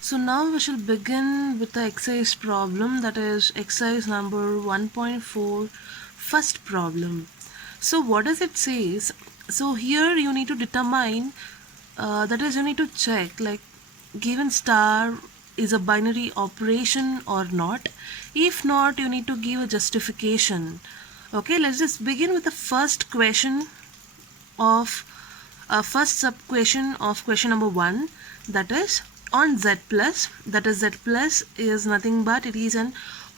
So now we shall begin with the exercise problem, that is exercise number 1.4, first problem. So what does it says? So here you need to determine, that is you need to check like given star is a binary operation or not. If not, you need to give a justification. Okay, let's just begin with the first question of first sub question of question number 1, that is on z plus, that is z plus is nothing but it is an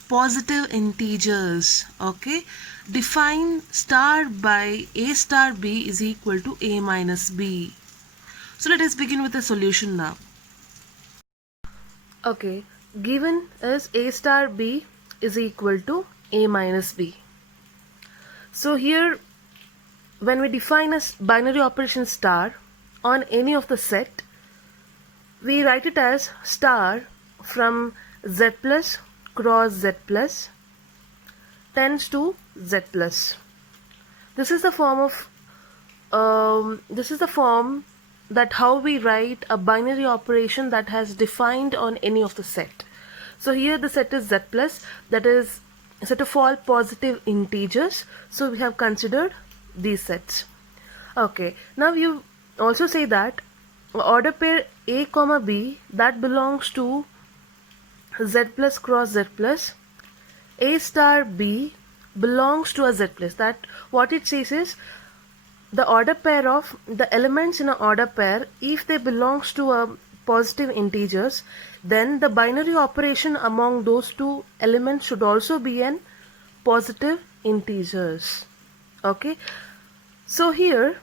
positive integers. Okay, define star by a star b is equal to a minus b. So let us begin with the solution now. Okay, given is a star b is equal to a minus b. So here when we define a binary operation star on any of the set, we write it as star from z plus cross z plus tends to z plus. This is the form of this is the form that how we write a binary operation that has defined on any of the set. So here the set is z plus, that is set of all positive integers. So we have considered these sets. Okay, now you also say that order pair a comma b that belongs to z plus cross z plus, a star b belongs to a z plus. That what it says is the order pair of the elements in an order pair, if they belongs to a positive integers, then the binary operation among those two elements should also be an positive integers. Okay, so here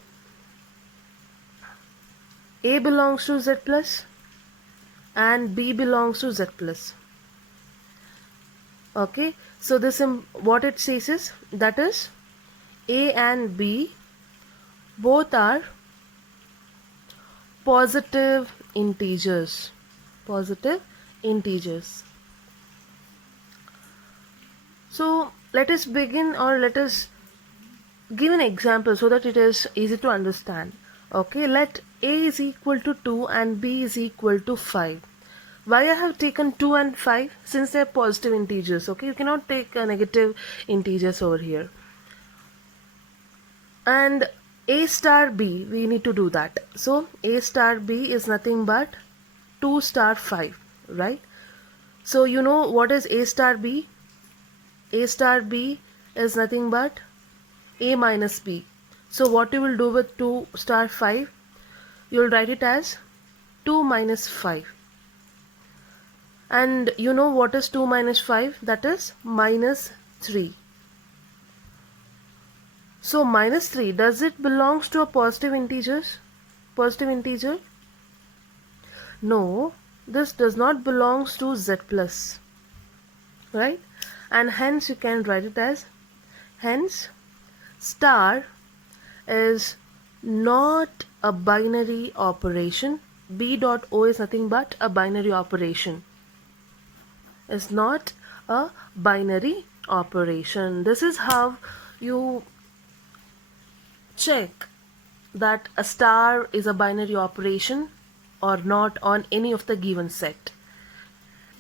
a belongs to z plus and b belongs to z plus. Okay, so this what it says is that is a and b both are positive integers. Positive integers. So let us begin, or let us give an example so that it is easy to understand. Okay, let a is equal to 2 and b is equal to 5. Why I have taken 2 and 5? Since they are positive integers. Okay, you cannot take a negative integers over here. And a star b, we need to do that. So a star b is nothing but 2 star 5, right? So you know what is a star b? A star b is nothing but a minus b. So what you will do with 2 star 5? You will write it as 2 minus 5. And you know what is 2 minus 5? That is minus 3. So minus 3, does it belongs to a positive integers? Positive integer? No, this does not belongs to z plus, right? And hence you can write it as, hence star is not a binary operation. B dot O is nothing but a binary operation. Is not a binary operation. This is how you check that a star is a binary operation or not on any of the given set.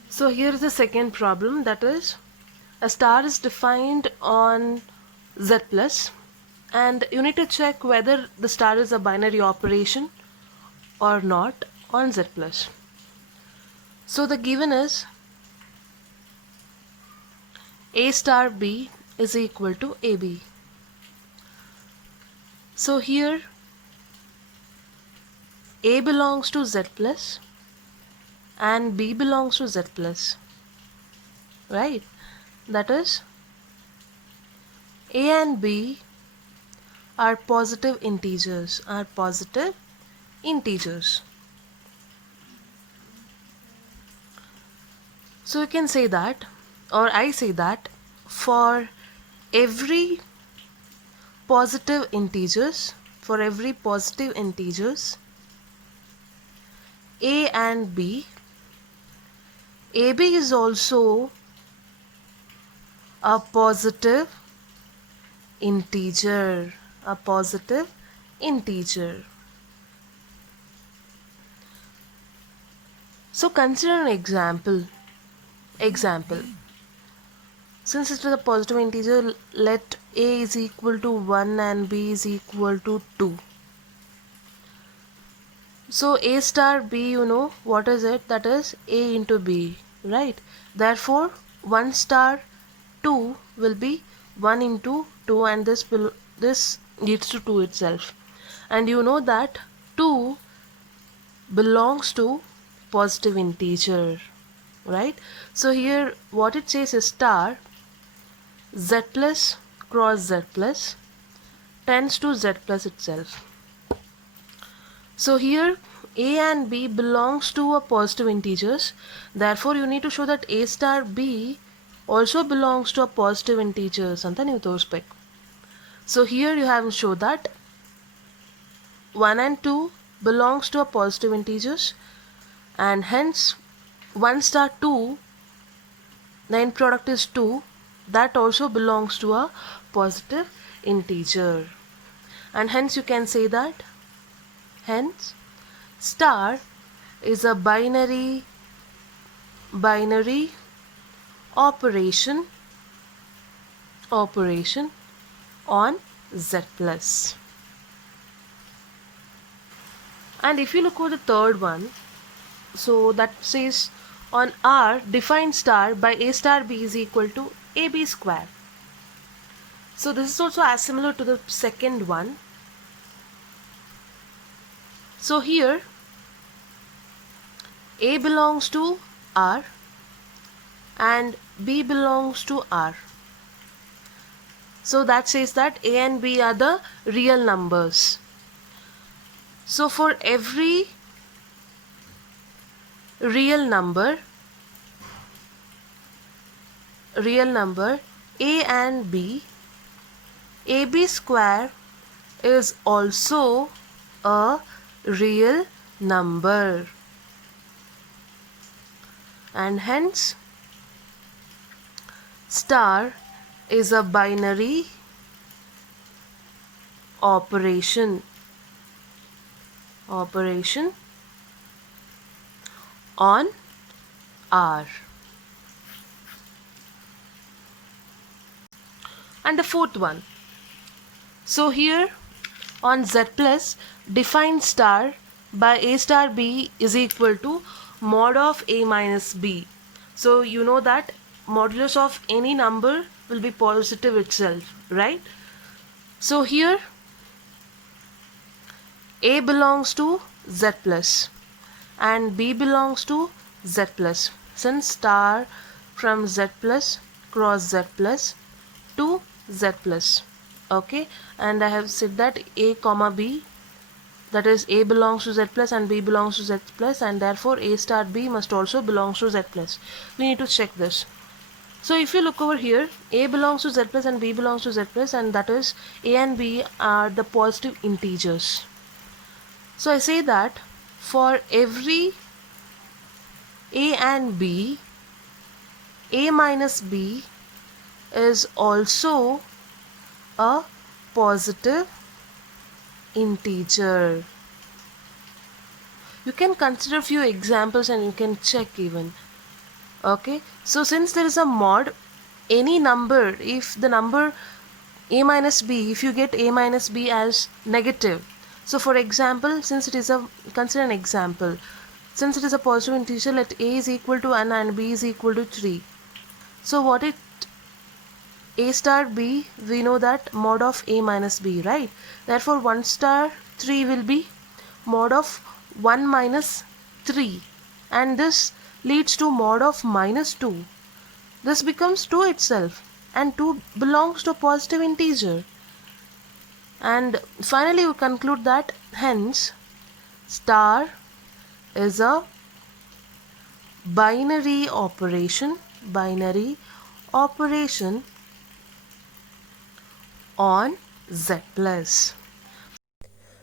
So here is the second problem, that is a star is defined on z plus and you need to check whether the star is a binary operation or not on z plus. So the given is a star b is equal to ab. So here a belongs to z plus and b belongs to z plus, right? That is a and b are positive integers, So you can say that, or I say that, for every positive integers, a and b, ab is also a positive integer, So consider an example. Since it is a positive integer, let a is equal to 1 and b is equal to 2. So a star b, you know what is it? That is a into b, right? Therefore 1 star 2 will be 1 into 2, and this leads to 2 itself. And you know that 2 belongs to positive integer, right? So here what it says is star z plus cross z plus tends to z plus itself. So here a and b belongs to a positive integers, therefore you need to show that a star b also belongs to a positive integers ಅಂತ ನೀವು ತೋರಿಸ್ಬೇಕು. So here you have to show that 1 and 2 belongs to a positive integers, and hence 1 star 2, the end product is 2, that also belongs to a positive integer. And hence you can say that hence star is a binary operation on z plus. And if you look at the third one, so that says on R define star by a star b is equal to ab square. So this is also as similar to the second one. So here a belongs to R and b belongs to R. So that says that a and b are the real numbers. So for every real number a and b, ab square is also a real number, and hence star is a binary operation on R. And the fourth one, so here on z plus define star by a star b is equal to mod of a minus b. So you know that modulus of any number will be positive itself, right? So here a belongs to z plus and b belongs to z plus. Since star from z plus cross z plus to z plus, okay, and I have said that a comma b, that is a belongs to z plus and b belongs to z plus, and therefore a star b must also belongs to z plus. We need to check this. So if you look over here, a belongs to z plus and b belongs to z plus, and that is a and b are the positive integers. So I say that for every a and b, a minus b is also a positive integer. You can consider few examples and you can check even. Okay, so since there is a mod, any number, if the number a minus b, if you get a minus b as negative, so for example, since it is a, consider an example, since it is a positive integer, let a is equal to 1 and b is equal to 3. So what it a star b, we know that mod of a minus b, right? Therefore 1 star 3 will be mod of 1 minus 3, and this leads to mod of minus 2. This becomes 2 itself, and 2 belongs to a positive integer. And finally we conclude that hence star is a binary operation on z plus.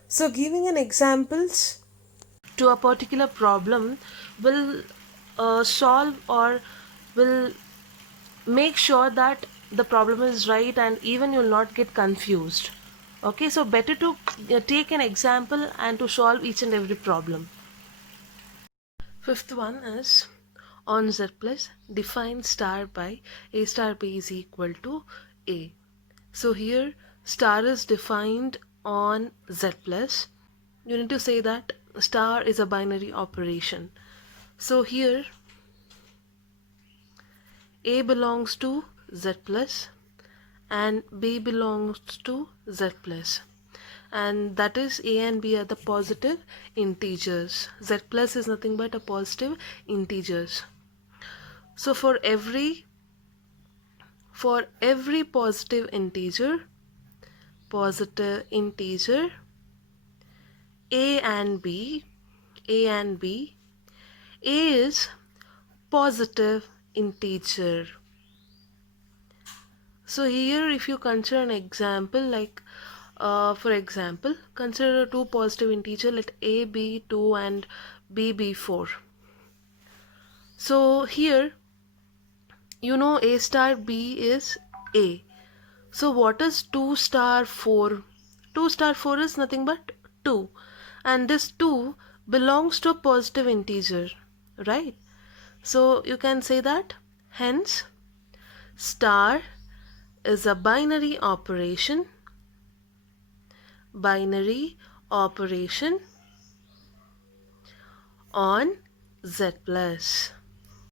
So giving an examples to a particular problem will solve or will make sure that the problem is right, and even you will not get confused. Okay, so better to take an example and to solve each and every problem. Fifth one is on Z plus define star by A star B is equal to A. So here star is defined on Z plus. You need to say that star is a binary operation. So here A belongs to Z plus and B belongs to Z plus, and that is A and B are the positive integers. Z plus is nothing but a positive integers. So for every positive integer A and B, A is positive integer. So here if you consider an example, like for example, consider two positive integer, let A be 2 and B be 4. So here you know A star B is A. So what is 2 star 4? 2 star 4 is nothing but 2, and this 2 belongs to a positive integer, right? So you can say that hence star is a binary operation on Z plus.